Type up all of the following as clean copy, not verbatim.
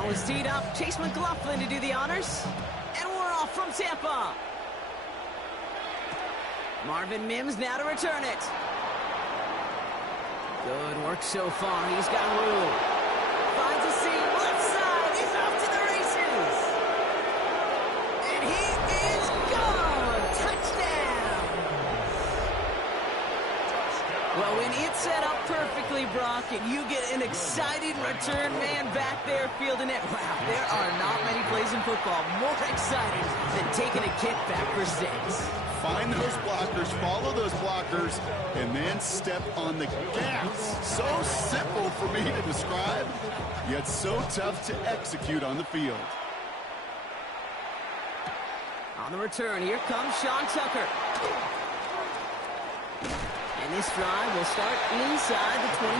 Ball is teed up. Chase McLaughlin to do the honors. And we're off from Tampa. Marvin Mims now to return it. Good work so far. He's got room. Finds a seam. Left side. He's off to the races. And he is gone. Touchdown. Well, when it's set up perfectly, Brock, and you get an exciting return man back there fielding it, wow, there are not many plays in football more exciting than taking a kickback for 6. Find those blockers, follow those blockers, and then step on the gas. So simple for me to describe, yet so tough to execute on the field. On the return, here comes Sean Tucker. And this drive will start inside the 25.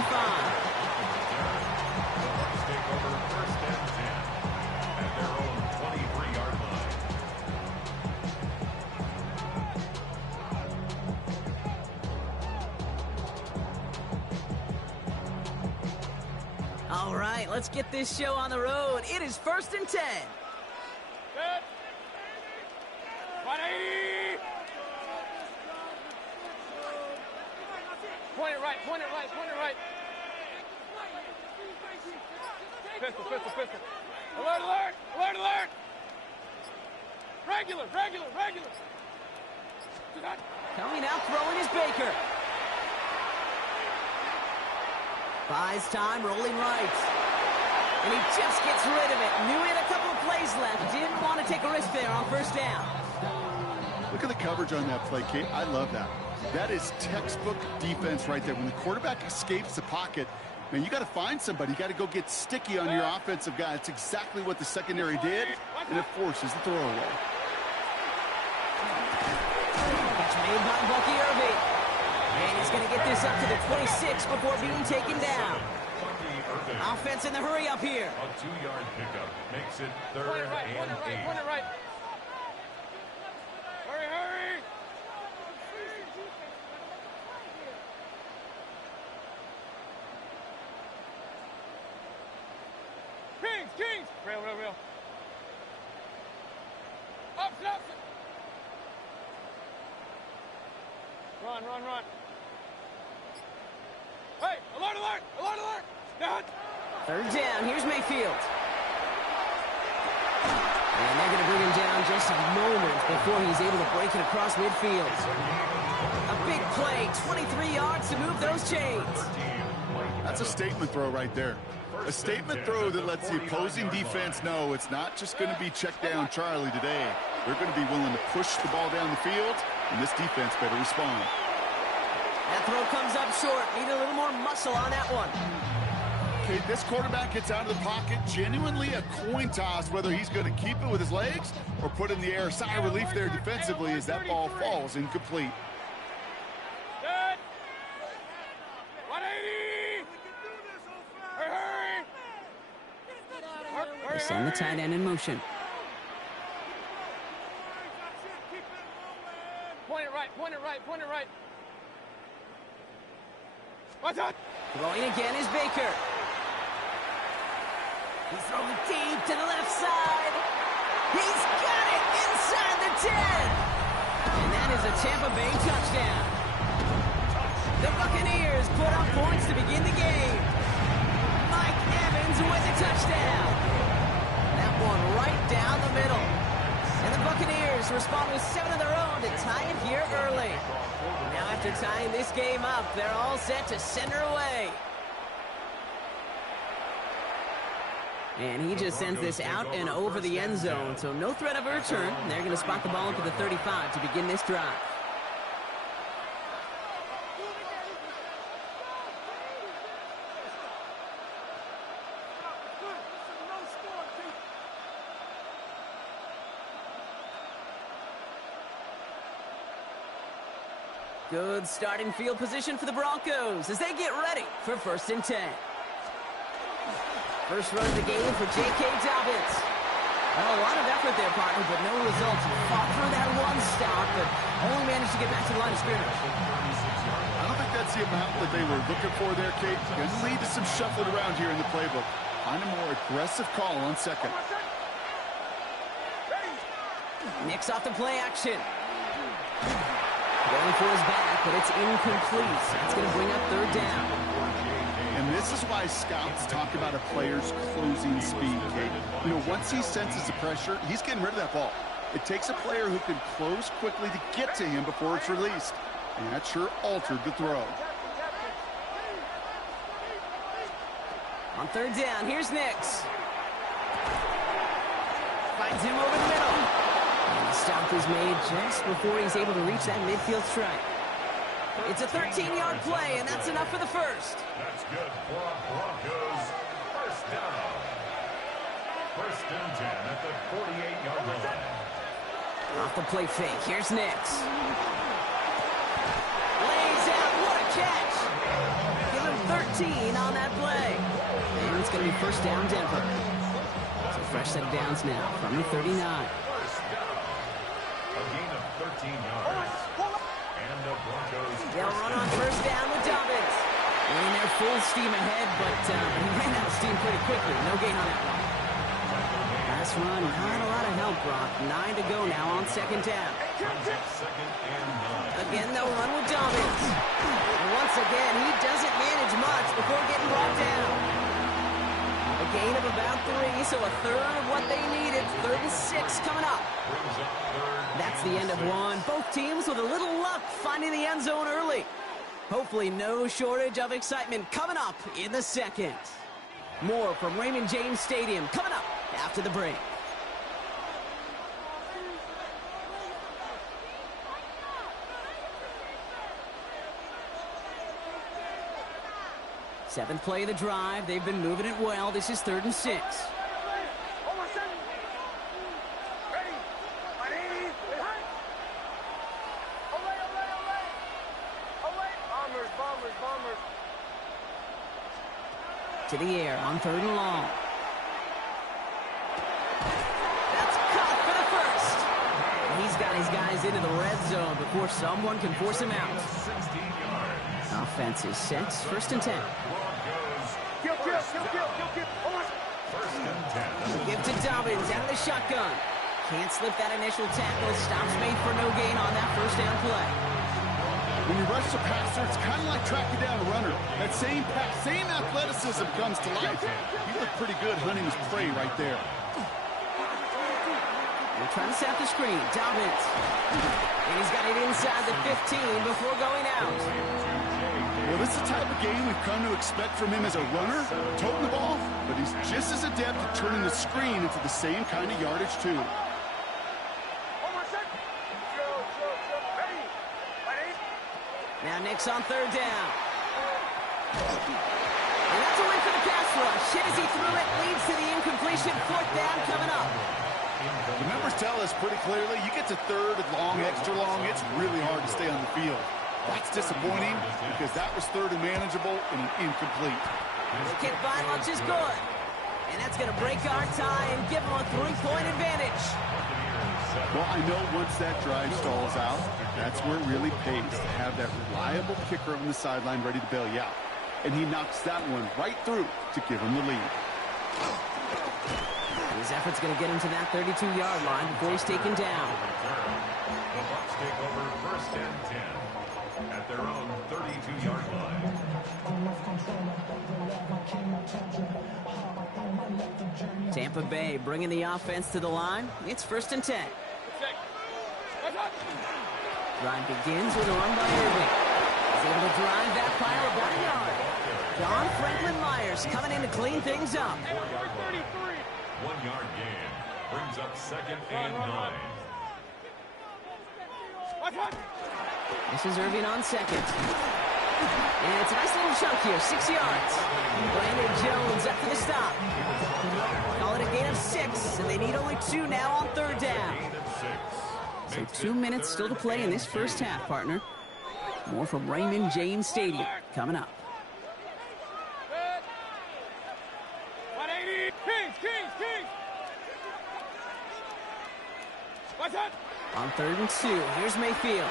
All right, let's get this show on the road. It is 1st and 10. Good. 180. Point it right, point it right, point it right. Pistol, pistol, pistol. Alert, alert, alert, alert. Regular, regular, regular. Coming out throwing is Baker. Buys time, rolling right. And he just gets rid of it. Knew he had a couple of plays left. Didn't want to take a risk there on 1st down. Look at the coverage on that play, Kate. I love that. That is textbook defense right there. When the quarterback escapes the pocket, man, you got to find somebody. You got to go get sticky on your offensive guy. It's exactly what the secondary did, and it forces the throwaway. Catch made by Bucky Irving. And he's going to get this up to the 26 before being taken down. Offense in the hurry up here. A 2-yard pickup makes it 3rd Point it right, and point it right, 8. point it right. Hurry, hurry. Kings, Kings. Rail, rail, rail. Up, up. Run, run, run. Hey, alert, alert, alert, alert. Down. 3rd down, here's Mayfield. And they're going to bring him down just a moment before he's able to break it across midfield. A big play, 23 yards to move those chains. That's a statement throw right there. A statement throw that lets the opposing defense know it's not just going to be check down Charlie today. They're going to be willing to push the ball down the field, and this defense better respond. That throw comes up short. Need a little more muscle on that one. Okay, this quarterback gets out of the pocket. Genuinely a coin toss whether he's going to keep it with his legs or put in the air. Sigh of relief there defensively as that ball falls incomplete. Good. 180. Hurry, hurry. They send the tight end in motion. Point it right, point it right, point it right. What's that? Throwing again is Baker. He's throwing deep to the left side. He's got it inside the 10. And that is a Tampa Bay touchdown. The Buccaneers put up points to begin the game. Mike Evans with the touchdown. That one right down the middle. And the Buccaneers respond with 7 of their own to tie it here early. Now after tying this game up, they're all set to send her away. And he just sends this out and over the end zone, so no threat of a return. They're going to spot the ball up to the 35 to begin this drive. Good starting field position for the Broncos as they get ready for 1st and 10. First run of the game for J.K. Dobbins. Oh, a lot of effort there, partner, but no results. He fought through that one stop, but only managed to get back to the line of scrimmage. I don't think that's the amount that they were looking for there, Kate. Going to lead to some shuffling around here in the playbook. Find a more aggressive call on second. Nix off the play action. Going for his back, but it's incomplete. That's going to bring up third down. And this is why scouts talk about a player's closing speed, Kate. You know, once he senses the pressure, he's getting rid of that ball. It takes a player who can close quickly to get to him before it's released. And that sure altered the throw. On third down, here's Nix. Finds him over the middle. And the stop is made just before he's able to reach that midfield strike. It's a 13-yard play, and that's enough for the first. That's good for Broncos. First down. First and 10 at the 48-yard line. Off the play fake, here's Nix. Lays out, what a catch! Give him 13 on that play. And it's going to be first down, Denver. So fresh set of downs now from the 39. First down. A gain of 13 yards. And the Broncos. They'll run on first down with Dobbins. And they're full steam ahead, but he ran out of steam pretty quickly. No gain on that one. Last run, not a lot of help, Brock. 9 to go now on second down. Second and 9. Again, they'll run with Dobbins. And once again, he doesn't manage much before getting brought down. A gain of about 3, so a third of what they needed. 3rd and 6 coming up. That's the end of one. Both teams with a little luck finding the end zone early. Hopefully no shortage of excitement coming up in the second. More from Raymond James Stadium coming up after the break. Seventh play of the drive. They've been moving it well. This is 3rd and 6. To the air on 3rd and long. That's caught for the first. He's got his guys into the red zone before someone can force him out. 16 yards. Offense is set. 1st and 10. First and 10. Give to Dobbins out of the shotgun. Can't slip that initial tackle. Stops made for no gain on that first down play. When you rush the passer, it's kind of like tracking down a runner. That same pass, same athleticism comes to life. He looked pretty good hunting his prey right there. They're trying to set the screen. Dobbins. And he's got it inside the 15 before going out. Well, this is the type of game we've come to expect from him as a runner, toting the ball, but he's just as adept at turning the screen into the same kind of yardage, too. Now Nix on 3rd down. And that's a win for the pass rush. Hit as he threw it, leads to the incompletion. 4th down coming up. The numbers tell us pretty clearly, you get to 3rd and long, extra long, it's really hard to stay on the field. That's disappointing because that was 3rd and manageable and an incomplete. The kick by Lunch is good. And that's going to break our tie and give them a 3-point advantage. Well, I know once that drive stalls out, that's where it really pays to have that reliable kicker on the sideline ready to bail you out. And he knocks that one right through to give him the lead. His effort's going to get him to that 32-yard line before he's taken down. The Bucs take over 1st and 10 at their own 32-yard line. Tampa Bay bringing the offense to the line. It's 1st and 10. Drive begins with a run by Irving. He's able to drive that pile about a yard. John Franklin Myers coming in to clean things up. 1-yard gain brings up 2nd and 9. This is Irving on 2nd. And it's a nice little chunk here, 6 yards. Brandon Jones up for the stop. Call it a gain of 6, and they need only 2 now on 3rd down. So 2 minutes still to play in this first half, partner. More from Raymond James Stadium coming up. 180. Kings. On 3rd and 2, here's Mayfield.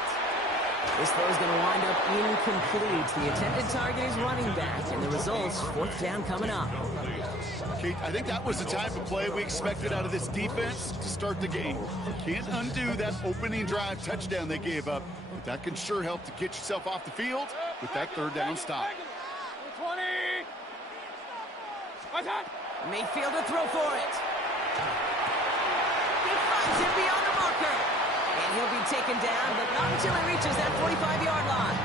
This throw is going to wind up incomplete. The intended target is running back, and the result's 4th down coming up. Kate, I think that was the type of play we expected out of this defense to start the game. Can't undo that opening drive touchdown they gave up, but that can sure help to get yourself off the field with that 3rd down stop. 20. Mayfield to throw for it. He finds him beyond the marker. And he'll be taken down, but not until he reaches that 45-yard line.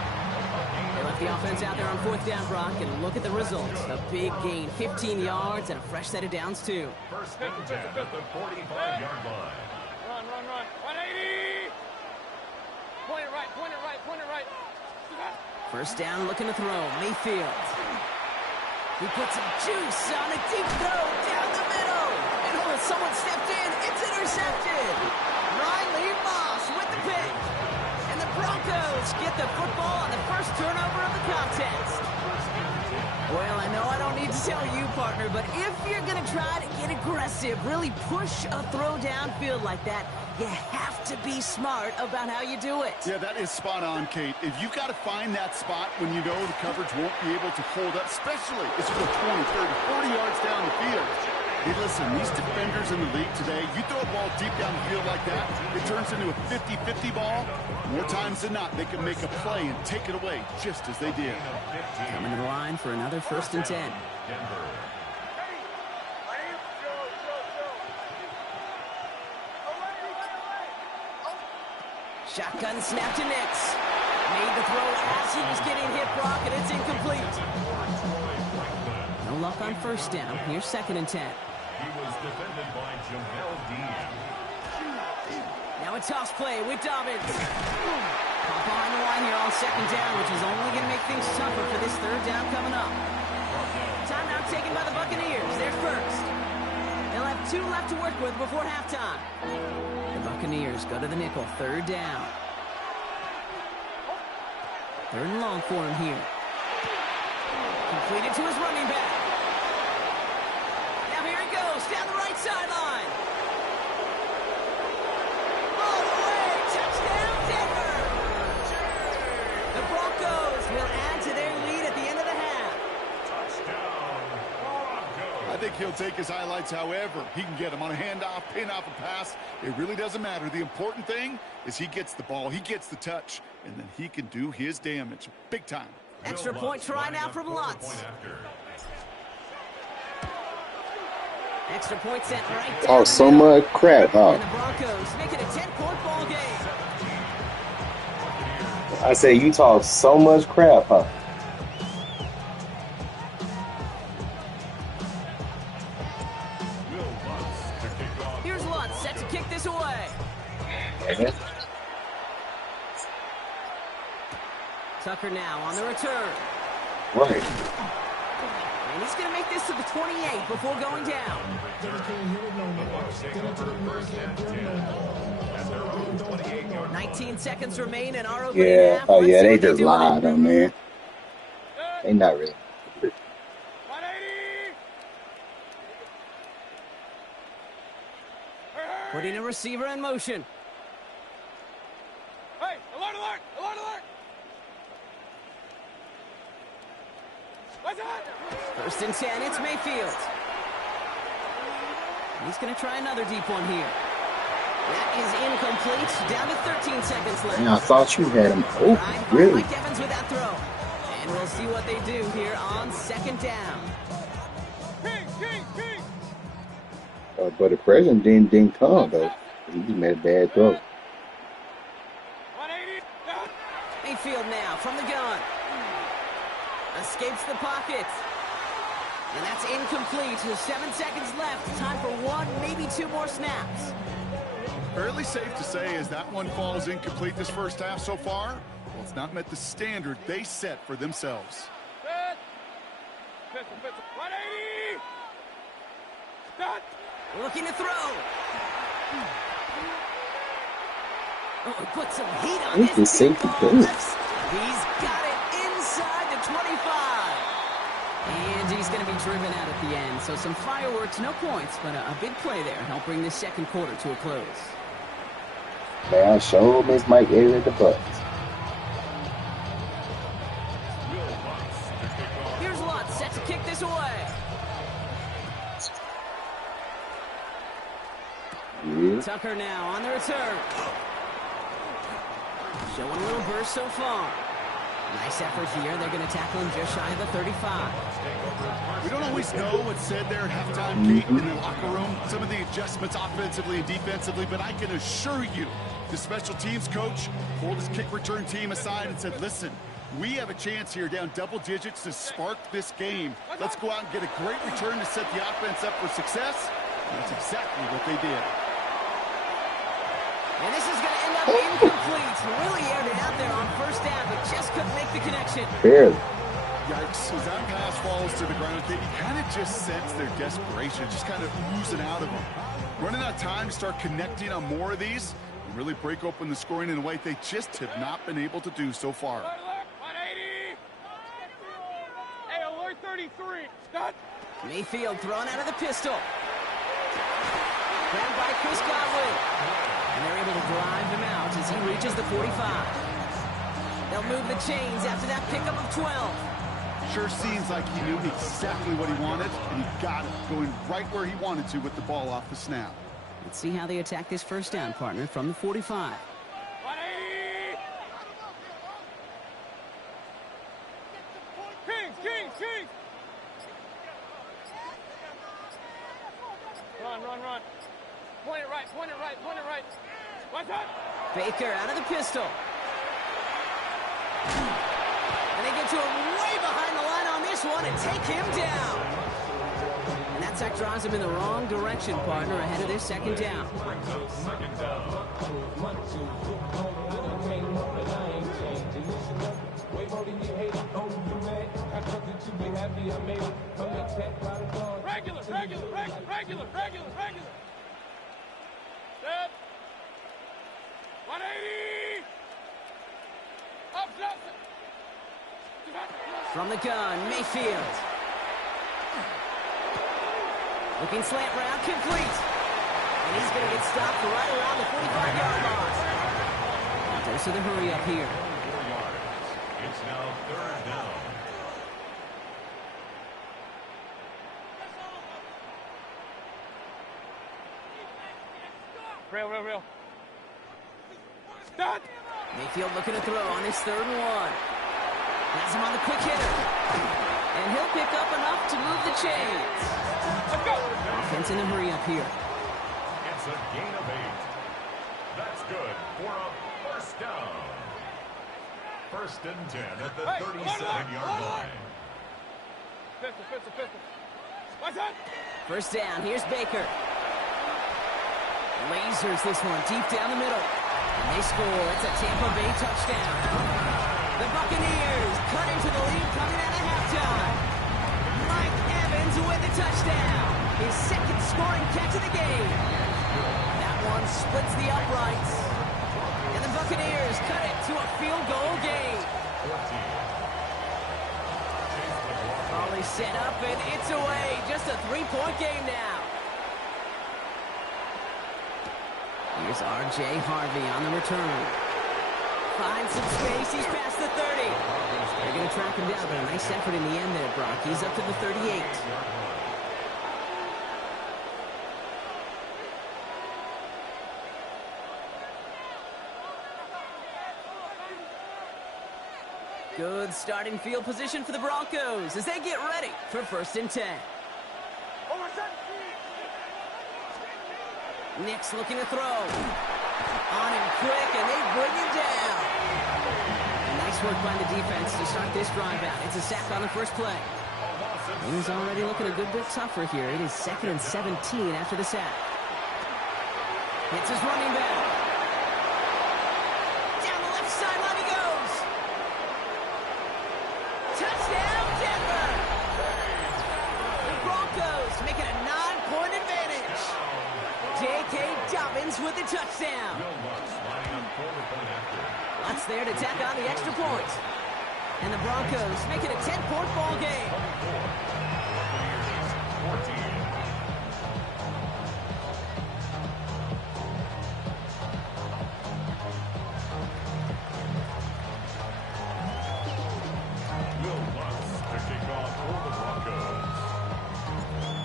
They left the offense out there on 4th down, Brock, and look at the results. A big gain, 15 yards, and a fresh set of downs, too. First and 10 at the 45-yard line. Run. 180. Point it right. 1st down, looking to throw. Mayfield. He puts some juice on a deep throw down the middle. And someone stepped in. It's intercepted. Riley Moss with the pick. And the Broncos get the football on the first turnover of the contest. Well, I know I don't need to tell you, partner, but if you're going to try to get aggressive, really push a throw downfield like that, you have to be smart about how you do it. Yeah, that is spot on, Kate. If you've got to find that spot when you know the coverage won't be able to hold up, especially as you go 20, 30, 40 yards down the field. Hey, listen, these defenders in the league today, you throw a ball deep down the field like that, it turns into a 50-50 ball. More times than not, they can make a play and take it away just as they did. Coming to the line for another 1st and 10. Shotgun snap to Nix. Made the throw as he was getting hit, Brock, and it's incomplete. No luck on 1st down. Here's 2nd and 10. He was defended by Jamel Dean. Now a toss play with Dobbins. Caught behind the line here on 2nd down, which is only going to make things tougher for this 3rd down coming up. Timeout taken by the Buccaneers. They're 1st. They'll have 2 left to work with before halftime. The Buccaneers go to the nickel. 3rd down. 3rd and long for him here. Completed to his running back. Now here he goes down the right sideline. All the way. Touchdown, Denver. The Broncos will add to their lead at the end of the half. Touchdown, Broncos. I think he'll take his highlights however he can get them on a handoff, pin off a pass. It really doesn't matter. The important thing is he gets the ball, he gets the touch, and then he can do his damage big time. Extra point try now from Lutz. Extra point sent right down. Talk so much crap, huh? And the Broncos make it a 10-point ball game. I say you talk so much crap, huh? Here's Lutz set to kick this away. Tucker now on the return. Right. And he's going to make this to the 28 before going down. 19 seconds remain in our opening Yeah. half. Oh, Let's yeah. see They what just do. lied on man. They not really. 180. Putting a receiver in motion. Hey, alert. What's that? 1st and 10, it's Mayfield. He's going to try another deep one here. That is incomplete. Down to 13 seconds left. Man, I thought you had him. Oh, Right, really? Mike Evans with that throw. And we'll see what they do here on 2nd down. King. But the president didn't come, though. He just made a bad throw. 180. Mayfield now from the gun. Escapes the pocket. And that's incomplete. There's 7 seconds left. Time for 1, maybe 2 more snaps. Fairly safe to say as that one falls incomplete this first half so far, well, it's not met the standard they set for themselves. Pistol. 180. Done. Looking to throw. Oh, he put some heat on What's the this big safety ball. do? He's got it inside the 25. And he's going to be driven out at the end. So some fireworks, no points, but a big play there. Help bring this 2nd quarter to a close. Man, I sure miss Mike Evans at the Bucks. Yeah. Tucker now on the return. Showing a little burst so far. Nice effort here. They're going to tackle him just shy of the 35. We don't always know what's said there at halftime, Kate, in the locker room. Some of the adjustments offensively and defensively, but I can assure you the special teams coach pulled his kick return team aside and said, listen, we have a chance here down double digits to spark this game. Let's go out and get a great return to set the offense up for success. And that's exactly what they did. And this is going to end up incomplete. Really aired it out there on first down, but just couldn't make the connection. Barely. Yikes. As that pass falls to the ground, you kind of just sense their desperation, just kind of oozing out of them. Running out of time to start connecting on more of these and really break open the scoring in a way they just have not been able to do so far. Alert, 180. Hey, alert 33. Stop. Mayfield thrown out of the pistol. Grabbed by Chris Godwin. And they're able to drive him out as he reaches the 45. They'll move the chains after that pickup of 12. Sure seems like he knew exactly what he wanted, and he got it, going right where he wanted to with the ball off the snap. Let's see how they attack this first down, partner, from the 45. 180. Kings, Kings, Kings. Run. Point it right, point it right, point it right. What's that? Baker out of the pistol. And they get to him way behind the line on this one and take him down. And that sack drives him in the wrong direction, partner, ahead of their second down. Regular. Step. 180. Up, Johnson. From the gun, Mayfield. Looking slant route, complete. And he's going to get stopped right around the 45-yard line. Dose of the hurry up here. 4 yards. It's now third down. Real. Stop. Mayfield looking to throw on his 3rd and 1. Has him on the quick hitter. And he'll pick up enough to move the chains. Let's go. Offense in a hurry up here. It's a gain of 8. That's good for a first down. First and 10 at the 37-yard line. Pistol. What's that? First down, here's Baker. Lasers this one deep down the middle. And they score. It's a Tampa Bay touchdown. The Buccaneers cut into the lead coming out of halftime. Mike Evans with the touchdown. His second scoring catch of the game. That one splits the uprights. And the Buccaneers cut it to a field goal game. Volley set up and it's away. Just a 3-point game now. Here's R.J. Harvey on the return. Finds some space. He's past the 30. They're going to track him down, but a nice effort in the end there, Brock. He's up to the 38. Good starting field position for the Broncos as they get ready for 1st and 10. Nick's looking to throw. On him quick, and they bring him down. Nice work by the defense to start this drive out. It's a sack on the first play. Things already looking a good bit tougher here. It is 2nd and 17 after the sack. It's his running back. Down the left sideline he goes. Touchdown, Denver. The Broncos make it a 9-point advantage. J.K. Dobbins with the touchdown. Lutz there to tack on the extra point. And the Broncos make it a 10-point ball game.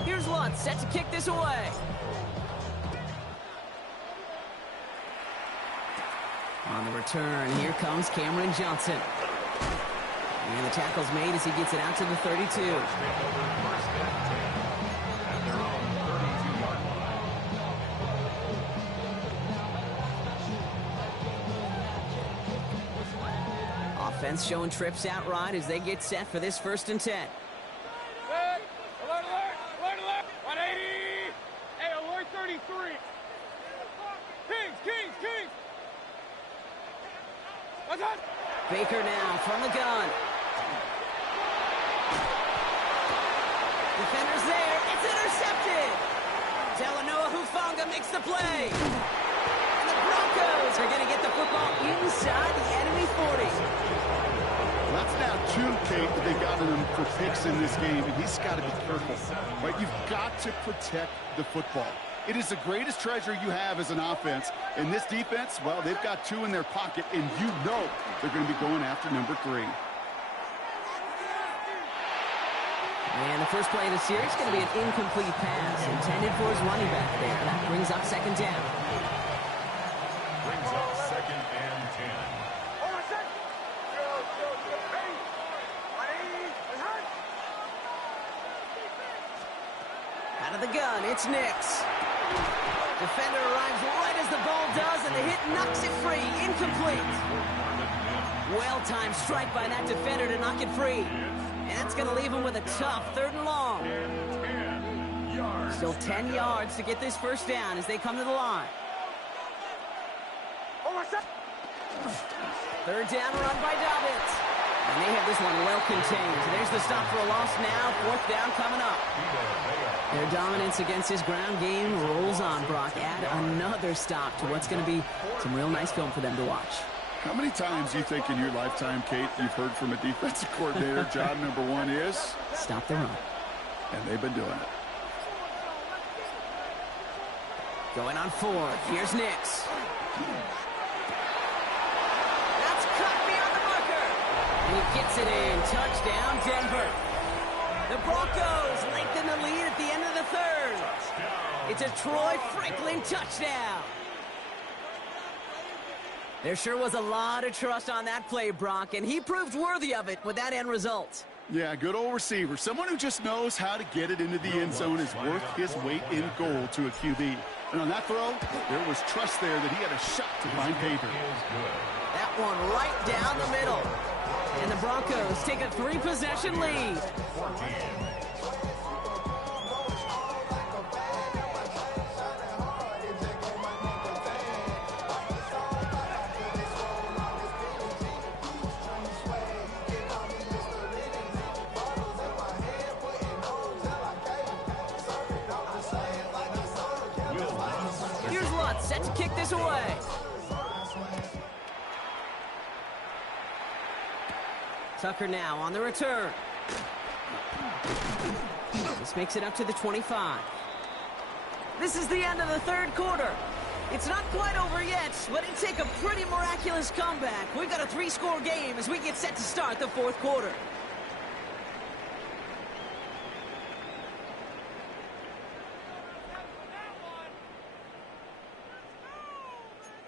Here's Lutz set to kick this away. On the return, here comes Cameron Johnson. And the tackle's made as he gets it out to the 32. First and 10 at their own 32-yard line. Offense showing trips out right as they get set for this 1st and 10. Hey, alert, alert, alert, alert. 180. Hey, alert 33. Kings. What's up? Baker now from the gun. Defender's there. It's intercepted. Talanoa Hufanga makes the play. And the Broncos are going to get the football inside the enemy 40. Well, that's now 2, Kate, that they got him for picks in this game, and he's got to be careful. Right? You've got to protect the football. It is the greatest treasure you have as an offense. And this defense, well, they've got 2 in their pocket, and you know they're going to be going after number 3. And the first play of the series is going to be an incomplete pass intended for his running back there. That brings up 2nd down. Brings up 2nd and 10. Out of the gun, it's Nix. Defender arrives right as the ball does, and the hit knocks it free. Incomplete. Well-timed strike by that defender to knock it free. And that's going to leave him with a tough 3rd and long. 10 yards. Still 10 yards to get this 1st down as they come to the line. 3rd down run by Dobbins. And they have this one well contained. So there's the stop for a loss now. 4th down coming up. Their dominance against his ground game rolls on, Brock. Add another stop to what's going to be some real nice film for them to watch. How many times do you think in your lifetime, Kate, you've heard from a defensive coordinator, job number 1 is? Stop the run. And they've been doing it. Going on 4th. Here's Nix. That's cut beyond the marker. And he gets it in. Touchdown, Denver. The Broncos lengthen the lead at the end of the 3rd. It's a Troy Franklin touchdown. There sure was a lot of trust on that play, Brock, and he proved worthy of it with that end result. Yeah, good old receiver. Someone who just knows how to get it into the end zone is worth his weight in gold to a QB. And on that throw, there was trust there that he had a shot to find pay dirt. That one right down the middle. And the Broncos take a 3-possession lead. Here's Lutz set to kick this away. Tucker now on the return. This makes it up to the 25. This is the end of the 3rd quarter. It's not quite over yet, but it take a pretty miraculous comeback. We've got a 3-score game as we get set to start the 4th quarter.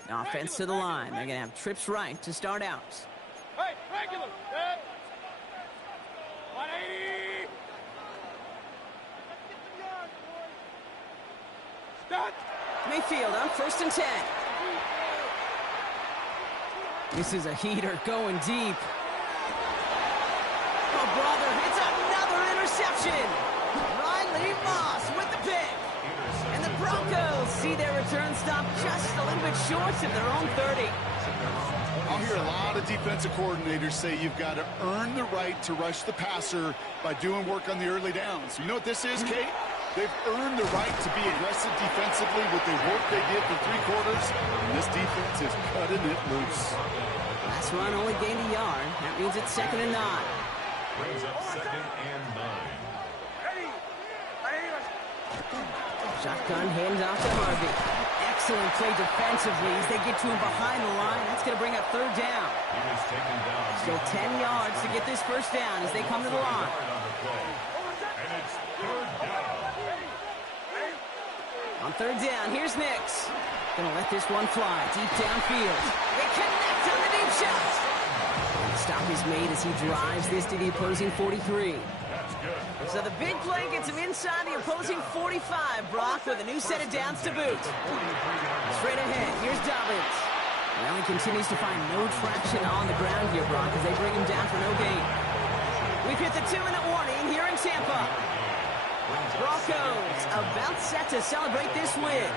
Offense to the line. They're going to have trips right to start out. Hey, regular. 180. Start. Mayfield on 1st and 10. This is a heater going deep. Oh, brother, it's another interception. Riley Moss with the pick. And the Broncos see their return stop just a little bit short of their own 30. I'll hear a lot of defensive coordinators say you've got to earn the right to rush the passer by doing work on the early downs. You know what this is, Kate? They've earned the right to be aggressive defensively with the work they did for 3 quarters, and this defense is cutting it loose. Last run only gained a yard. That means it's 2nd and 9. Brings up 2nd and 9. Shotgun hands off to Harvey. Excellent play defensively as they get to him behind the line. That's going to bring up 3rd down. He was taken down. Still 10 yards to get this 1st down as they come to the line. And it's 3rd down. On 3rd down, here's Nix. Gonna let this one fly deep downfield. It connect on the deep shot. And the stop is made as he drives this to the opposing 43. So the big play gets him inside the opposing 45, Brock, with a new set of downs to boot. Straight ahead, here's Dobbins. Well, he continues to find no traction on the ground here, Brock, as they bring him down for no gain. We've hit the 2-minute warning here in Tampa. Broncos about set to celebrate this win.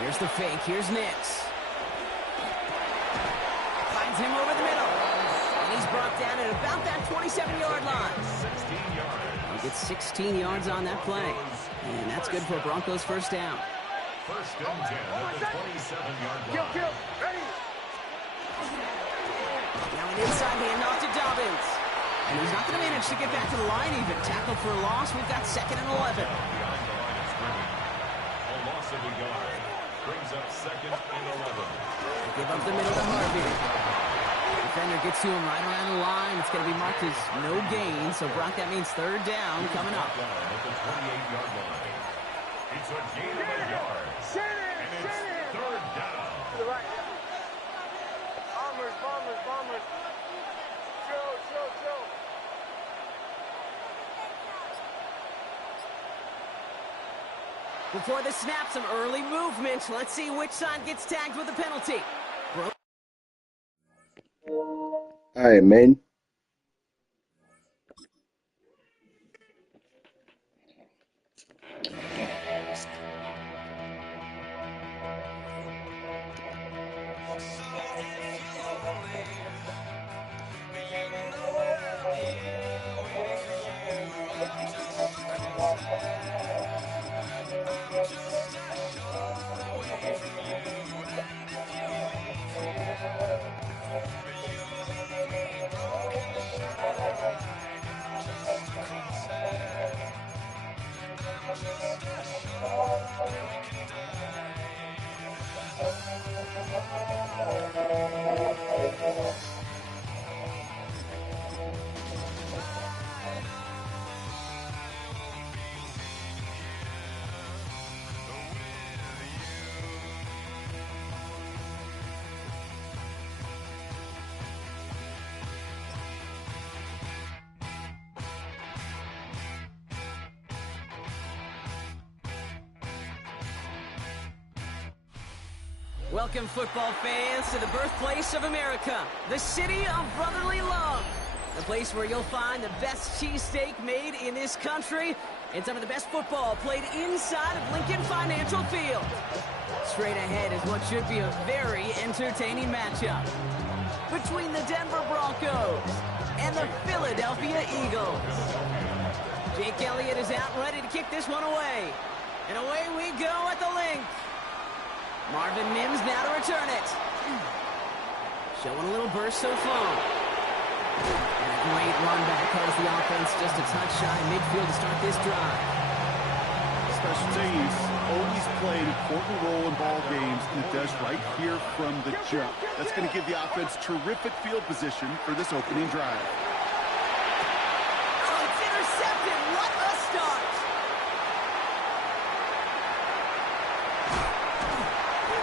Here's the fake. Here's Nix. Finds him over the middle. And he's brought down at about that 27-yard line. He gets 16 yards on that play. And that's good for a Broncos first down. First and 10 at the 27-yard line. Kill. Ready. Now an inside handoff to Dobbins. And he's not going to manage to get back to the line even. Tackle for a loss. We've got 2nd and 11. Behind the line of scrimmage. A loss of a yard. Brings up 2nd and 11. Give up the middle to Harvey. Defender gets to him right around the line. It's going to be marked as no gain. So, Brock, that means 3rd down coming up. At the 28-yard line. It's a gain of a yard. And it's 3rd down. To the right. Bombers. Chill. Before the snap, some early movement. Let's see which side gets tagged with a penalty. All right, man. Welcome, football fans, to the birthplace of America, the city of brotherly love. The place where you'll find the best cheesesteak made in this country and some of the best football played inside of Lincoln Financial Field. Straight ahead is what should be a very entertaining matchup between the Denver Broncos and the Philadelphia Eagles. Jake Elliott is out ready to kick this one away. And away we go at the link. Marvin Mims now to return it. Showing a little burst so far. And a great run back has the offense just a touch shy midfield to start this drive. Special teams always play an important role in ball games, and it does right here from the jump. That's going to give the offense terrific field position for this opening drive. Oh, it's intercepted. What a start.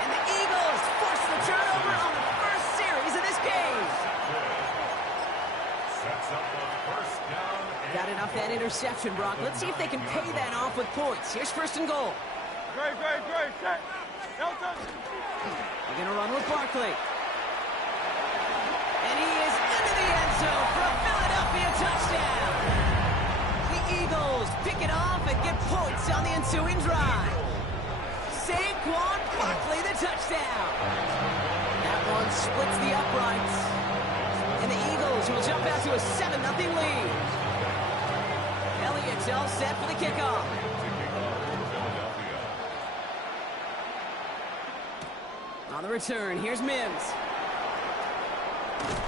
And the Eagles force the turnover on the first series of this game. Sets up a first down. Got it off that interception, Brock. Let's see if they can pay that off with points. Here's 1st and goal. Great. Set. Nelson. They're going to run with Barkley. And he is into the end zone for a Philadelphia touchdown. The Eagles pick it off and get points on the ensuing drive. Saquon Barkley, the touchdown. That one splits the uprights. And the Eagles will jump out to a 7-0 lead. Elliott's all set for the kickoff. On the return, here's Mims.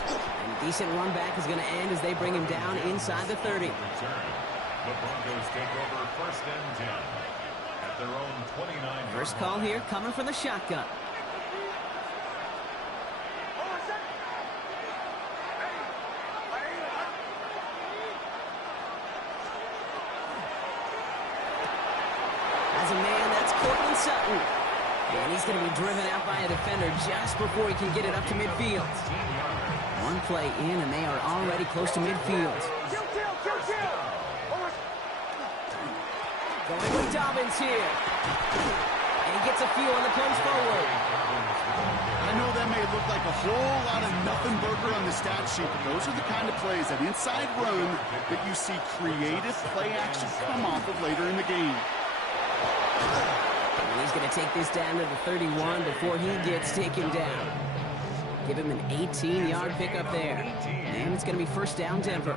And a decent run back is going to end as they bring him down inside the 30. The Broncos take over 1st and 10 at their own 29. First call here coming from the shotgun. Cortland Sutton. And he's going to be driven out by a defender just before he can get it up to midfield. One play in, and they are already close to midfield. Going with Dobbins here. And he gets a few on the plunge forward. I know that may look like a whole lot of nothing burger on the stat sheet, but those are the kind of plays, that inside run, that you see creative play action come off of later in the game. And he's going to take this down to the 31 before he gets taken down. Give him an 18-yard pickup there. And it's going to be first down, Denver.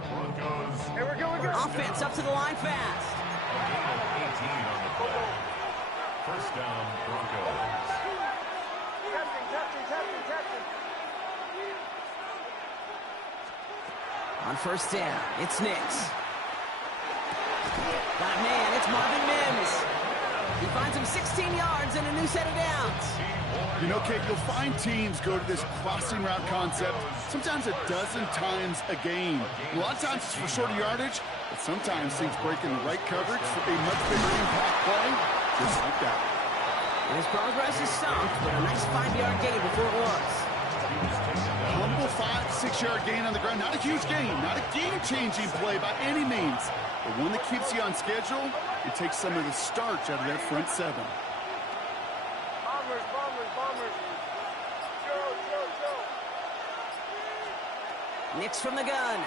Offense up to the line fast. A gain of 18 on the play. First down, Broncos. On first down, it's Nix. Got a man, it's Marvin Mims. He finds him 16 yards and a new set of downs. You know, Kate, you'll find teams go to this crossing route concept sometimes a dozen times a game. A lot of times it's for shorter yardage, but sometimes things break in the right coverage for a much bigger impact play, just like that. And his progress is stopped, but a nice 5-yard gain before it was. Humble 5-6-yard gain on the ground. Not a huge gain, not a game-changing play by any means, but one that keeps you on schedule and takes some of the starch out of that front seven. Bombers. Nix from the gun.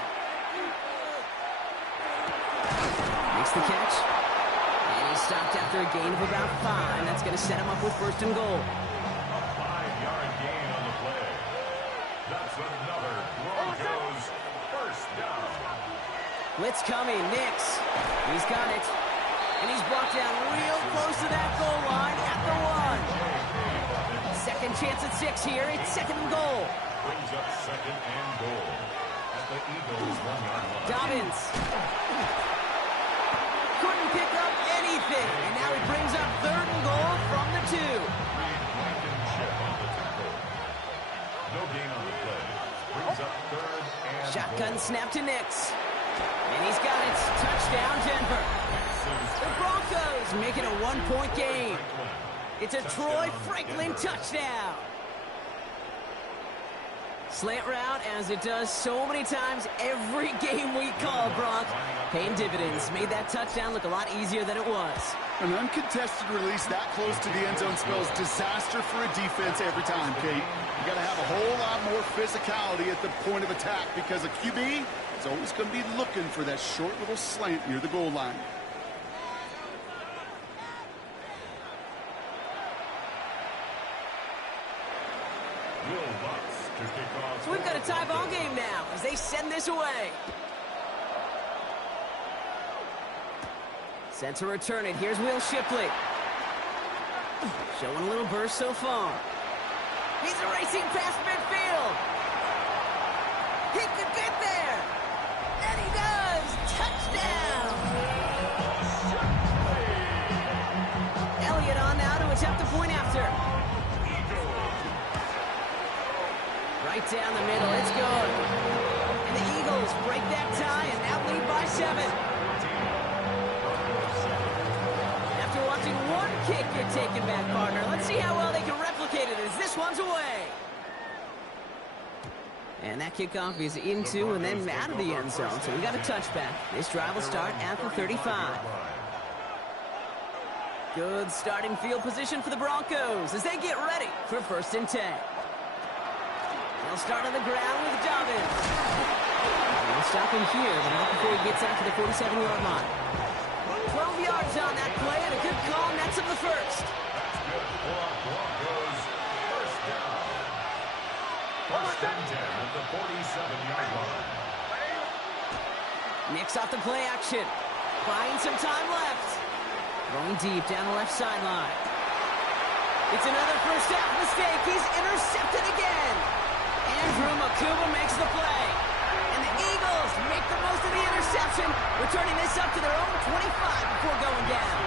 Makes the catch. And he's stopped after a gain of about 5. That's going to set him up with first and goal. A 5-yard gain on the play. That's another Broncos first down. Blitz coming, Nix. He's got it. And he's brought down real close to that goal line at the 1. Second chance at 6 here. It's second and goal. Brings up second and goal at the Eagles' 1-yard line. Dobbins. Couldn't pick up anything. And now he brings up third and goal from the 2. Blankenship on the tackle. No gain on the play. Brings up third and Shotgun goal. snap to Nix. And he's got it. Touchdown, Denver. The Broncos make it a 1-point game. It's a Troy Franklin touchdown. Slant route, as it does so many times every game we call, Bronx. Paying dividends. Made that touchdown look a lot easier than it was. An uncontested release that close to the end zone spells disaster for a defense every time, Kate. You got to have a whole lot more physicality at the point of attack because a QB is always going to be looking for that short little slant near the goal line. So we've got a tie ball game now as they send this away. Set to return it. Here's Will Shipley. Showing a little burst so far. He's racing past midfield. He could get there. And he does. Touchdown. Elliott on now to attempt the point after. Right down the middle. It's good. And the Eagles break that tie and now lead by 7. After watching one kick get taken back, partner, let's see how well they can replicate it as this one's away. And that kickoff is into and then out of the end zone, so we got a touchback. This drive will start at the 35. Good starting field position for the Broncos as they get ready for first and 10. They'll start on the ground with Dobbins. They'll stop him here, but not before he gets out to the 47-yard line. 12 yards on that play and a good call nets him the first. Broncos first down. First and 10 at the 47-yard line. Nix off the play action. Buying some time left. Going deep down the left sideline. It's another first half mistake. He's intercepted again. Andrew Makuba makes the play. And the Eagles make the most of the interception, returning this up to their own 25 before going down.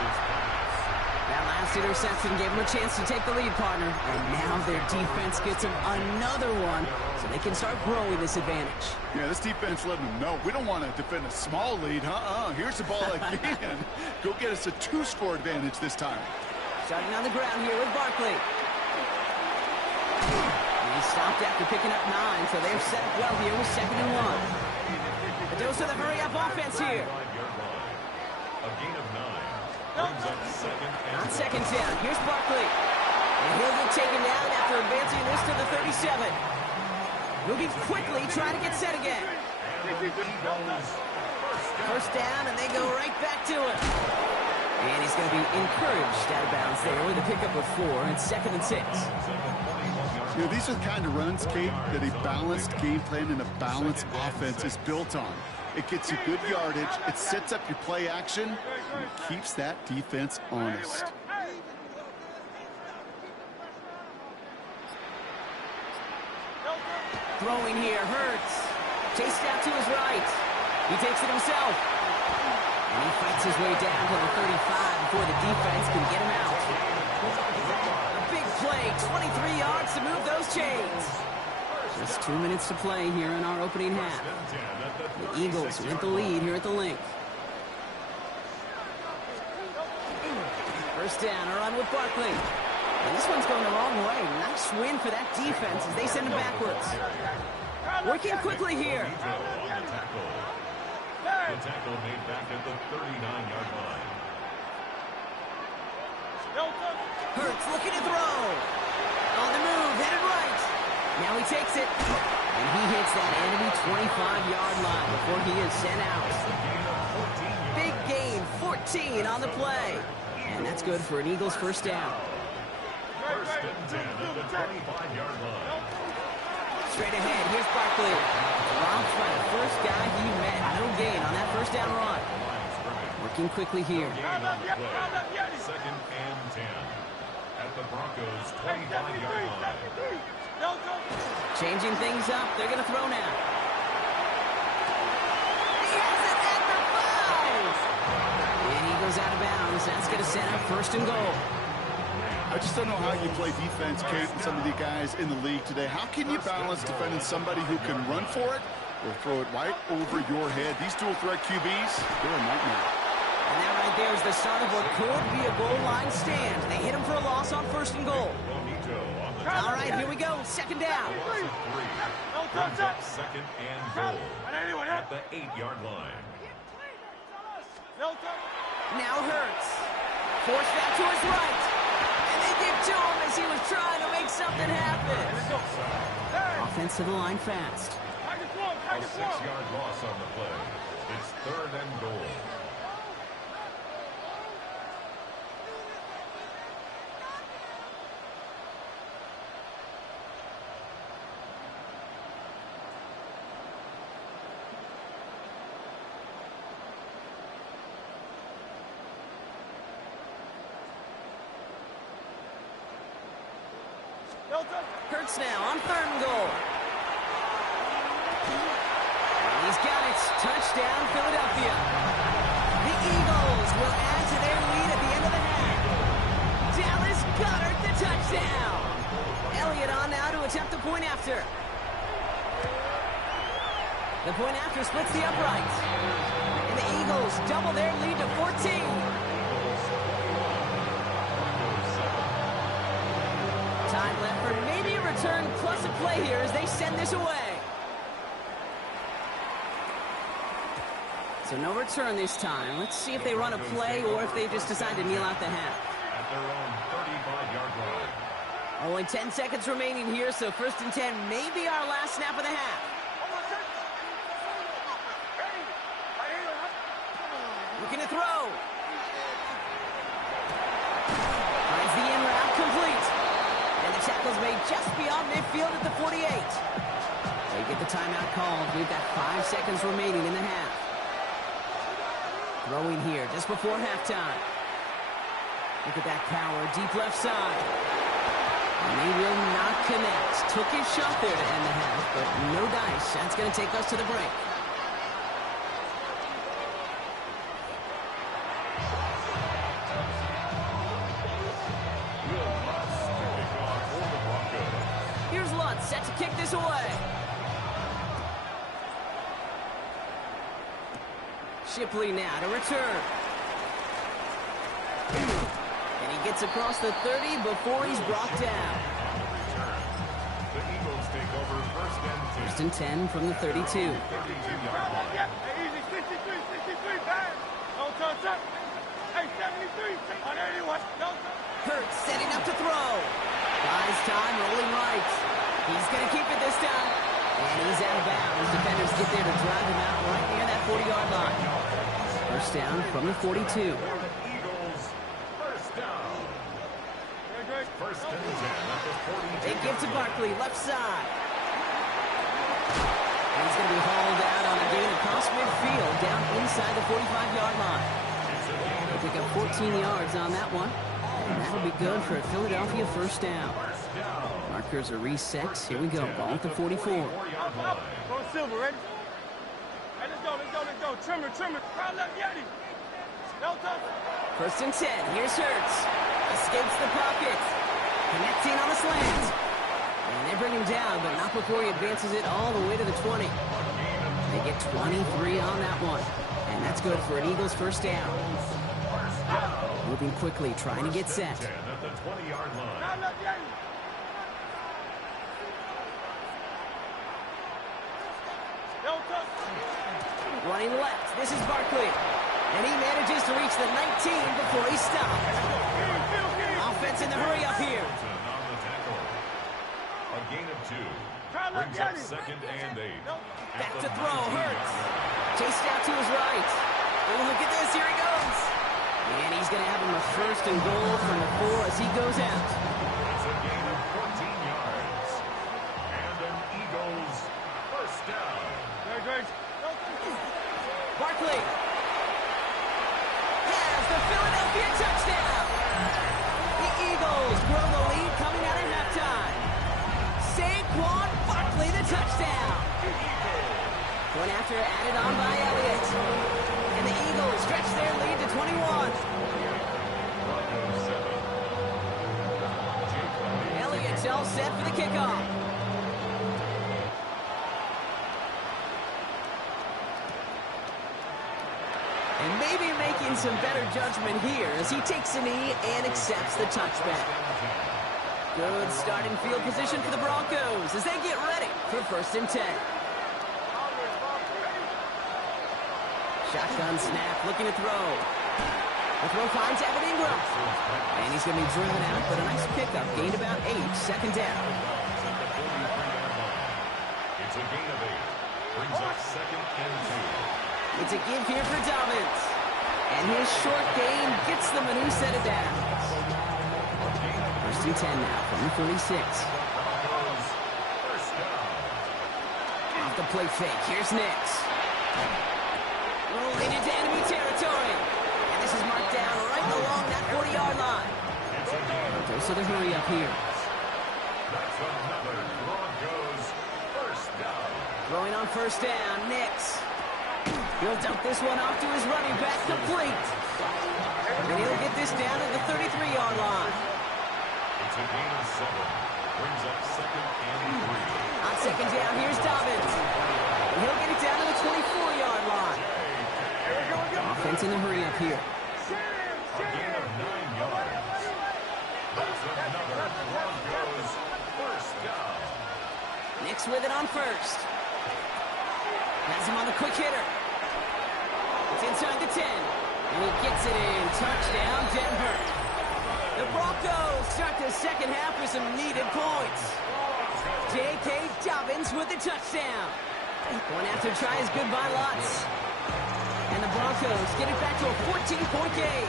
That last interception gave them a chance to take the lead, partner. And now their defense gets them another one so they can start growing this advantage. Yeah, this defense letting them know we don't want to defend a small lead. Here's the ball again. Go get us a 2-score advantage this time. Starting on the ground here with Barkley. He stopped after picking up 9, so they're set up well here with 2nd and 1. The dose of the hurry-up offense here. A gain of 9. Brings up 2nd and On 2nd down, here's Barkley. And he'll get taken down after advancing this to the 37. Moving quickly, trying to get set again. First down, and they go right back to it. And he's going to be encouraged out of bounds there with a pickup of 4 and 2nd and 6. You know, these are the kind of runs, Kate, that a balanced game plan and a balanced offense is built on. It gets you good yardage, it sets up your play action, and it keeps that defense honest. Throwing here, Hurts. Chased out to his right. He takes it himself. And he fights his way down to the 35 before the defense can get him out. A big play, 23 yards to move those chains. Just 2 minutes to play here in our opening half. The Eagles with the lead here at the Link. First down, a run with Barkley. And this one's going the wrong way. Nice win for that defense as they send him backwards. Working quickly here. The tackle made back at the 39-yard line. Hurts looking to throw. On the move, headed right. Now he takes it. And he hits that enemy 25-yard line before he is sent out. Big gain, 14 on the play. And that's good for an Eagles first down. First and 10 at the 25-yard line. Straight ahead, here's Barkley. Dropped by the first guy he met. No gain on that first down run. Working quickly here. Gain on the play. 2nd and 10 at the Broncos' 25-yard line. Changing things up. They're going to throw now. He has it at the 5. And he goes out of bounds. That's going to set up 1st and goal. I just don't know how you play defense, Kate, and some of the guys in the league today. How can you balance defending somebody who can run for it or throw it right over your head? These dual threat QBs, they're a nightmare. And that right there is the start of what could be a goal line stand. They hit him for a loss on 1st and goal. All right, here we go. 2nd down. Brings up 2nd and goal at the 8-yard line. Now Hurts. Forced back to his right. And they give to him as he was trying to make something happen. Offense to the line fast. A 6-yard loss on the play. It's 3rd and goal. Hurts now on 3rd and goal. And he's got it. Touchdown, Philadelphia. The Eagles will add to their lead at the end of the half. Dallas Goedert the touchdown. Elliott on now to attempt the point after. The point after splits the uprights. And the Eagles double their lead to 14. Time left for maybe a return plus a play here as they send this away. So no return this time. Let's see if they run a play or if they just decide to kneel out the half. At their own 35-yard line. Only 10 seconds remaining here, so 1st and 10 may be our last snap of the half. Looking to throw. Finds the in route complete. And the tackle's made just beyond midfield at the 48. They get the timeout called. We've got 5 seconds remaining in the half. Throwing here just before halftime. Look at that power, deep left side. And he will not connect. Took his shot there to end the half, but no dice. That's going to take us to the break. Here's Lutz set to kick this away. Shipley now to return. And he gets across the 30 before he's brought down. The Eagles take over First and 10 from the 32. Hey, easy, 63, bang. Don't touch up. Hey, 73, on 81. Don't touch. Hurts setting up to throw. Buys time, rolling right. He's going to keep it this time. And he's out of bounds. Defenders get there to drive him out right near that 40-yard line. First down from the 42. Eagles, first down. First and 10 at the 42. They give to Barkley, left side. And he's going to be hauled out on a gain across midfield, down inside the 45-yard line. They pick up 14 yards on that one. And that'll be good for a Philadelphia first down. Markers are reset. Here we go. Ball at the 44. Go Silver, ready? Hey, let's go. Trimmer. Crown left, Yeti. Don't touch. First and 10. Here's Hurts. Escapes the pocket. Connecting on the slant. And they bring him down, but not before he advances it all the way to the 20. They get 23 on that one. And that's good for an Eagles first down. Moving quickly, trying to get set. 10 at the 20-yard line. Crown left, Yeti. Don't touch. Running left. This is Barkley. And he manages to reach the 19 before he stopped. Offense in the hurry up here. On the tackle. A gain of 2. Brings up second and 8. Back to throw. Hurts. Chased out to his right. Oh, look at this. Here he goes. And he's going to have him a first and goal from the 4 as he goes out. It's a gain of 14 yards. And an Eagles first down. Barkley has the Philadelphia touchdown. The Eagles grow the lead coming out at halftime. Saquon Barkley the touchdown. One after added on by Elliott. And the Eagles stretch their lead to 21. Elliott's all set for the kickoff. And maybe making some better judgment here as he takes a knee and accepts the touchback. Good starting field position for the Broncos as they get ready for first and 10. Shotgun snap, looking to throw. The throw finds Evan Ingram. And he's going to be driven out, but a nice pickup. Gained about 8, second down. It's a gain of 8. Brings up second and 2. It's a give here for Dobbins. And his short gain gets them a new set of downs. First and 10 now from the 46. First down. Off the play fake, here's Nix. Rolling into enemy territory. And this is marked down right along that 40-yard line. Goes to the hurry up here. That's another Broncos first down. Throwing on first down, Nix. He'll dump this one off to his running back, complete. And he'll get this down at the 33-yard line. It's a gain of 7. Brings up second and 3. On second down, here's Dobbins. And he'll get it down to the 24-yard line. Offense in the hurry up here. A gain of 9 yards. That's another Broncos first down. Nix with it on first. Has him on the quick hitter. It's inside the 10. And he gets it in. Touchdown, Denver. The Broncos start the second half with some needed points. J.K. Dobbins with the touchdown. Going after to try his goodbye lots. And the Broncos get it back to a 14-point game.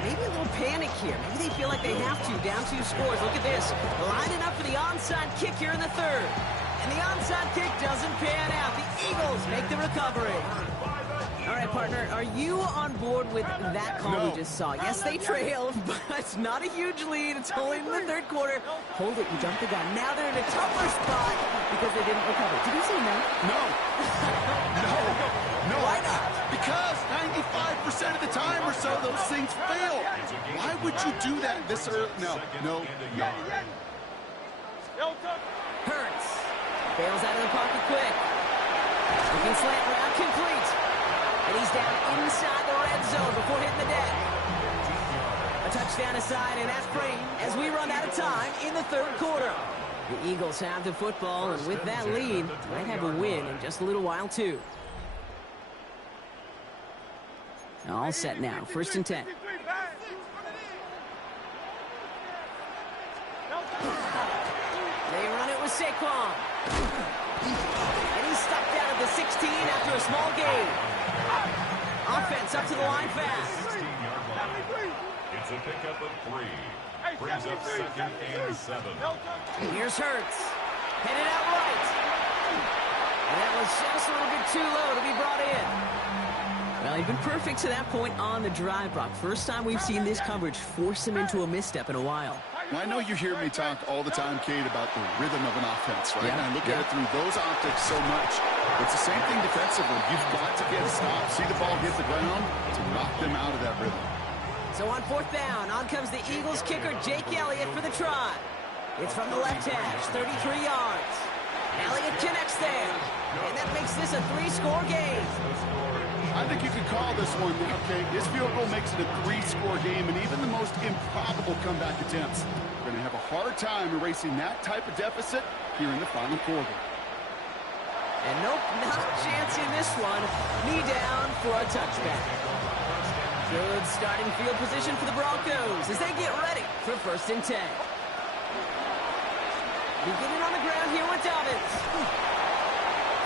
Maybe a little panic here. Maybe they feel like they have to. Down 2 scores. Look at this. Lining up for the onside kick here in the third. And the onside kick doesn't pan out. The Eagles make the recovery. All right, partner, are you on board with that call we just saw? Yes, they trailed, but it's not a huge lead. It's only in the third quarter. Hold it, you jumped the gun. Now they're in a tougher spot because they didn't recover. Did you say no? No. No. Why not? Because 95% of the time or so, those things fail. Why would you do that this early? No. Hurts. Bails out of the pocket quick. Looking slant route, complete. And he's down inside the red zone before hitting the deck. Touchdown aside, and that's free as we run out of time in the third quarter. The Eagles have the football, and with that lead, might have a win in just a little while, too. All set now, 1st and 10. They run it with Saquon. And he's stopped out of the 16 after a small gain. Offense up to the line fast. 16-yard line. It's a pickup of 3. Brings up 2nd and 7. Here's Hurts. Headed out right. And that was just a little bit too low to be brought in. Well, he's been perfect to that point on the drive, Brock. First time we've seen this coverage force him into a misstep in a while. Well, I know you hear me talk all the time, Kate, about the rhythm of an offense, right? Yeah, and I look at it through those optics so much. It's the same thing defensively. You've got to get a stop, see the ball hit the ground to knock them out of that rhythm. So on 4th down, on comes the Eagles kicker, Jake Elliott, for the try. It's from the left hash, 33 yards. Elliott connects there, and that makes this a 3-score game. I think you could call this one now, Kate. This field goal makes it a 3-score game, and even the most improbable comeback attempts are going to have a hard time erasing that type of deficit here in the final quarter. And nope, not a chance in this one. Knee down for a touchback. Good starting field position for the Broncos as they get ready for 1st and 10. Beginning on the ground here with Dobbins.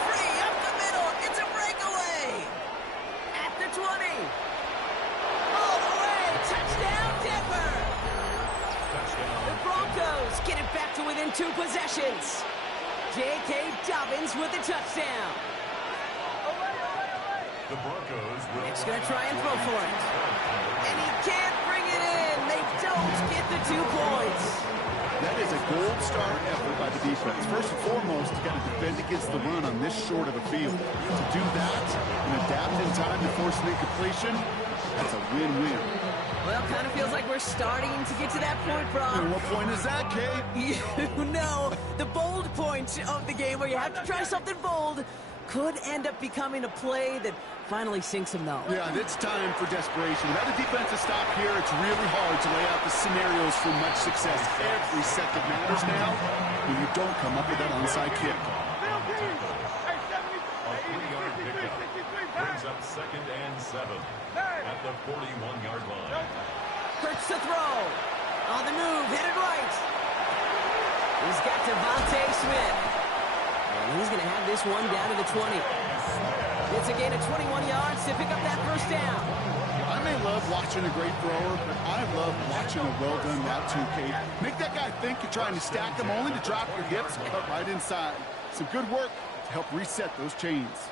Free up the middle. It's a breakaway. At the 20. All the way. Touchdown, Denver. The Broncos get it back to within 2 possessions. J.K. Dobbins with the touchdown. The Broncos will... Nick's going to try and throw for it. And he can't bring it in. They don't get the 2 points. That is a gold star effort by the defense. First and foremost, you got to defend against the run on this short of a field. To do that and adapt in time to force an incompletion, that's a win-win. Well, kind of feels like we're starting to get to that point, Brock. And what point is that, Kate? You know, the bold point of the game where you have to try something bold could end up becoming a play that finally sinks him, though. Yeah, it's time for desperation. Without a defensive stop here, it's really hard to lay out the scenarios for much success. Every second matters now when you don't come up with that onside kick. A 3-yard pickup brings up 2nd and 7 at the 41-yard line. Hurts to throw. On the move, headed right. He's got Devontae Smith. And he's going to have this one down to the 20. It's a gain of 21 yards to pick up that 1st down. I may love watching a great thrower, but I love watching a well-done route too, Kate. Make that guy think you're trying to stack him only to drop your hips and cut right inside. Some good work to help reset those chains.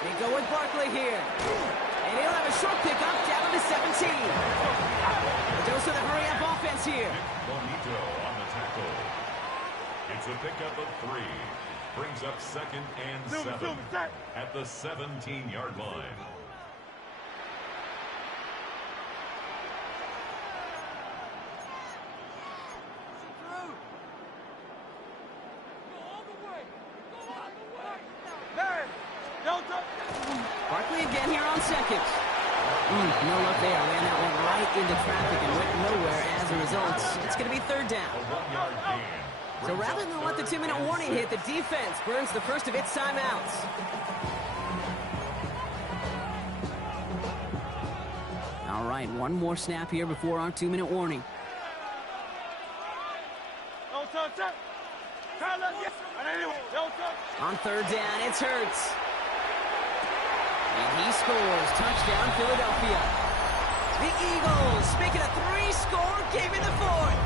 They go with Barkley here. And he'll have a short pickup down to 17. A dose of the hurry-up offense here. Bonito on the tackle. It's a pickup of 3. Brings up 2nd and 7 at the 17-yard line. Barkley again here on 2nd. No luck there. Ran that one right into traffic and went nowhere as a result. It's going to be 3rd down. A 1-yard gain. So rather than let the 2-minute warning hit, the defense burns the first of its timeouts. All right, one more snap here before our 2-minute warning. On 3rd down, it's Hurts. And he scores. Touchdown, Philadelphia. The Eagles make it a 3-score game in the 4th.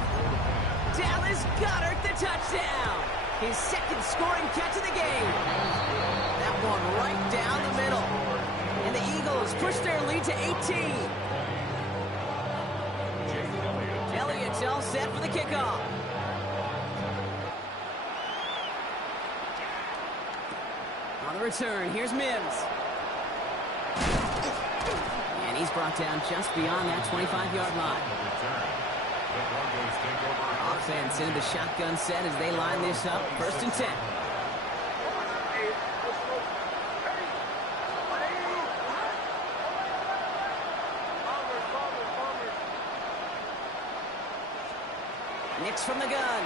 Dallas Goedert the touchdown. His 2nd scoring catch of the game. That one right down the middle. And the Eagles push their lead to 18. Elliott's all set for the kickoff. On the return, here's Mims. And he's brought down just beyond that 25-yard line. Broncos take over. Offense into the shotgun set as they line this up. 1st and 10. Nix from the gun.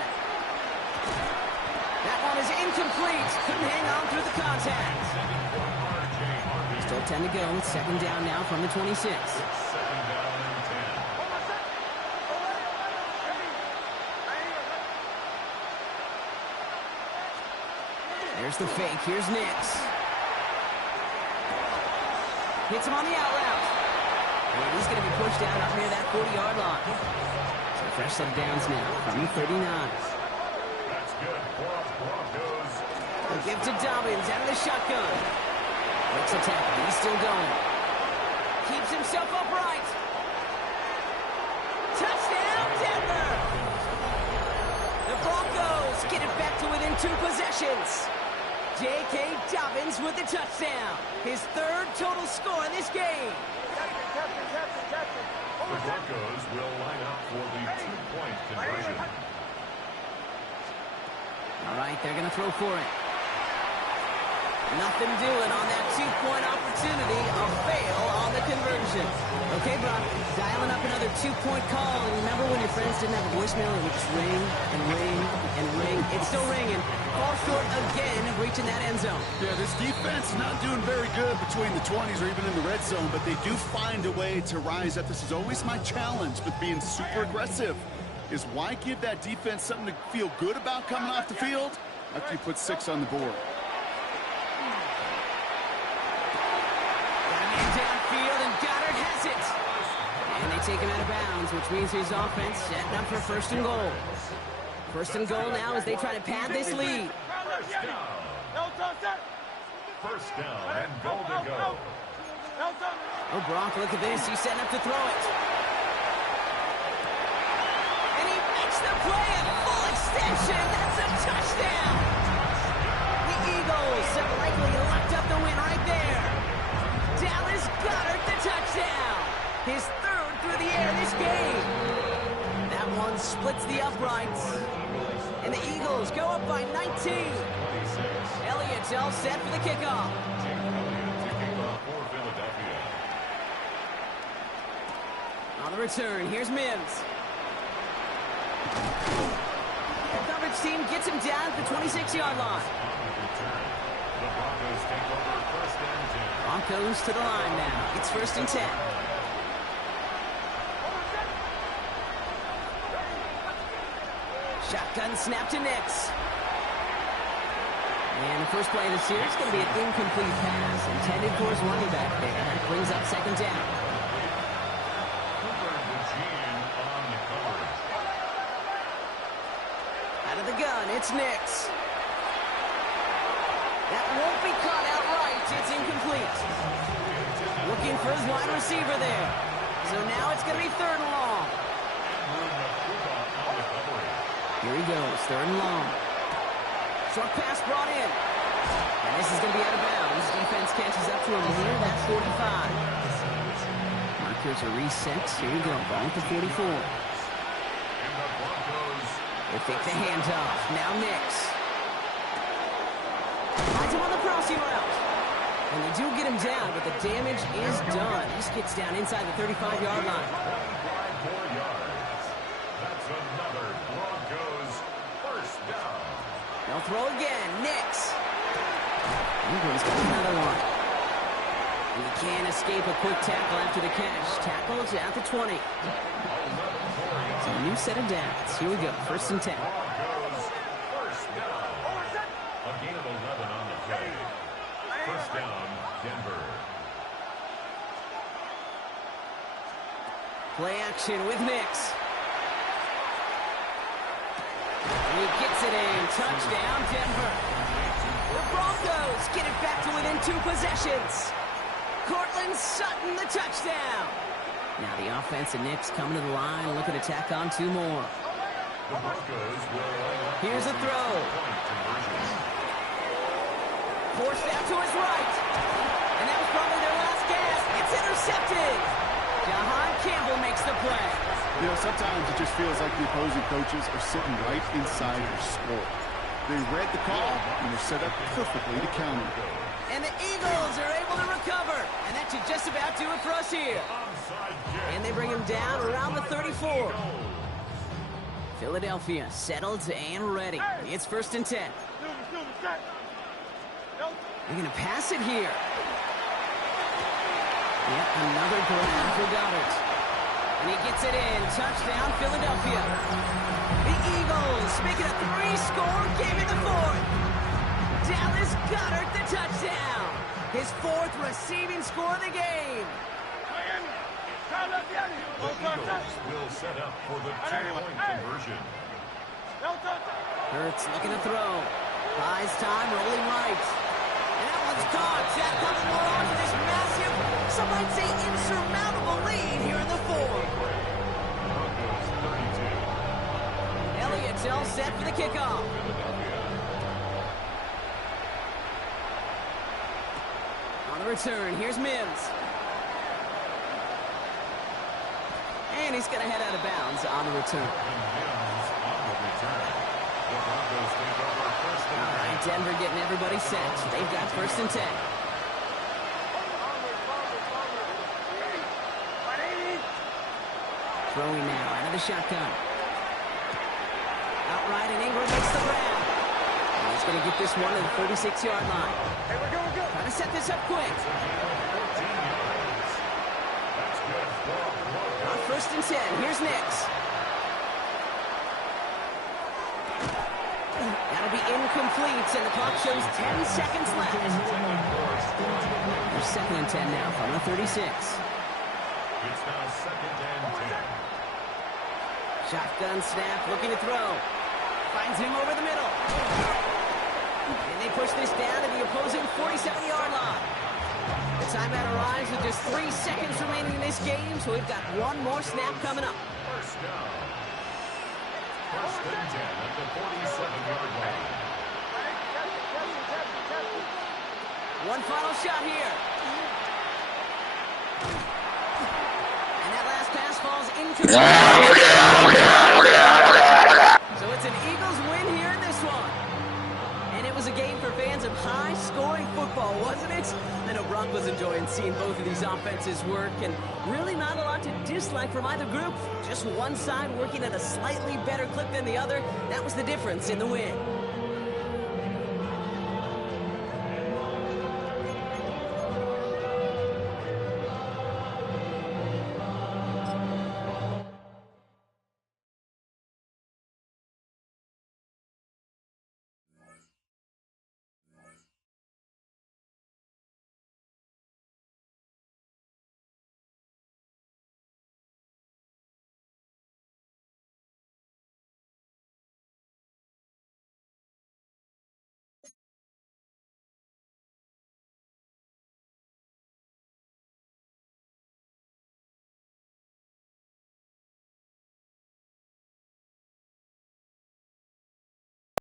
That one is incomplete. Couldn't hang on through the contact. Still 10 to go. 2nd down now from the 26. 2nd down and 10. There's the fake. Here's Nix. Hits him on the out route. And he's going to be pushed out up near that 40-yard line. So fresh set of downs now from the 39. That's good for the Broncos. They'll give to Dobbins out of the shotgun. Makes a tackle. He's still going. Keeps himself upright. Touchdown, Denver! The Broncos get it back to within 2 possessions. J.K. Dobbins with the touchdown. His 3rd total score in this game. The Broncos will line up for the 2-point conversion. All right, they're going to throw for it. Nothing doing on that 2-point opportunity. A fail on the conversion. Okay, Brock, dialing up another 2-point call. And remember when your friends didn't have a voicemail? It would just ring and ring and ring. It's still ringing. Fall short again of reaching that end zone. Yeah, this defense is not doing very good between the 20s or even in the red zone, but they do find a way to rise up. This is always my challenge with being super aggressive, is why give that defense something to feel good about coming off the field after you put 6 on the board? Downfield, and Goddard has it. And they take him out of bounds, which means his offense setting up for 1st and goal. 1st and goal now as they try to pad this lead. First down and goal to go. Oh, Brock, look at this. He's setting up to throw it. And he makes the play at full extension. That's a touchdown. The Eagles have likely locked up the win right there. Dallas Goedert, the touchdown. His 3rd through the air this game. That one splits the uprights. And the Eagles go up by 19. Elliott's all set for the kickoff. On the return, here's Mims. The coverage team gets him down at the 26-yard line. The Broncos take over 1st and 10. Broncos to the line now. It's 1st and 10. Shotgun snap to Nix. And the first play of the series is going to be an incomplete pass intended for his running back there. That brings up 2nd down. Out of the gun, it's Nix. That won't be caught outright. It's incomplete. Looking for his wide receiver there. So now it's going to be 3rd and long. Here he goes, 3rd and long. Short pass brought in. And this is going to be out of bounds. Defense catches up to him near that 45. Markers are reset. Here we go, ball at the 44. They fake the handoff. Now Nix. Finds him on the crossing route. And they do get him down, but the damage is done. He just gets down inside the 35-yard line. 4 yards. That's another Broncos 1st down. They'll throw again. Nix. Ingram's got another one. And he can't escape a quick tackle after the catch. Tackles at the 20. So a new set of downs. Here we go. 1st and 10. Broncos 1st down. A gain of 11 on the play. 1st down, Denver. Play action with Nix. And he gets it in. Touchdown, Denver. The Broncos get it back to within 2 possessions. Cortland Sutton, the touchdown. Now the offense and Nix coming to the line, looking to tack on 2 more. The Broncos will line up. Here's a throw. Forced out to his right. And that was probably their last gasp. It's intercepted. Jahan Campbell makes the play. You know, sometimes it just feels like the opposing coaches are sitting right inside their score. They read the call, and they're set up perfectly to counter. And the Eagles are able to recover. And that should just about do it for us here. And they bring him down around the 34. Philadelphia settled and ready. It's 1st and 10. They're going to pass it here. Yep, another grab for Goddard. And he gets it in. Touchdown, Philadelphia. The Eagles make it a 3-score game in the 4th. Dallas Goddard the touchdown. His 4th receiving score of the game. The Eagles will set up for the 2-point conversion. Hurts looking to throw. Buys time, rolling right. And that one's caught. Jack comes more on to this massive, some might say insurmountable lead here in the 4th. Elliott's all set for the kickoff. On the return, here's Mims. And he's going to head out of bounds on the return. All right, Denver getting everybody set. They've got 1st and 10. Throwing now out of the shotgun. Outright, and Ingram makes the grab. And he's going to get this one to the 36-yard line. Trying to set this up quick. On 1st and 10, here's Nix. That'll be incomplete, and the clock shows 10 seconds left. There's 2nd and 10 now from the 36. It's now 2nd and 10. Shotgun snap, looking to throw. Finds him over the middle. And they push this down to the opposing 47-yard line. The timeout arrives with just 3 seconds remaining in this game, so we've got one more snap coming up. 1st down. 1st and 10 at the 47-yard line. One final shot here. And that last pass falls incomplete. So it's an Eagles win here in this one. And it was a game for fans of high-scoring football, wasn't it? I know Brock was enjoying seeing both of these offenses work, and really not a lot to dislike from either group. Just one side working at a slightly better clip than the other. That was the difference in the win.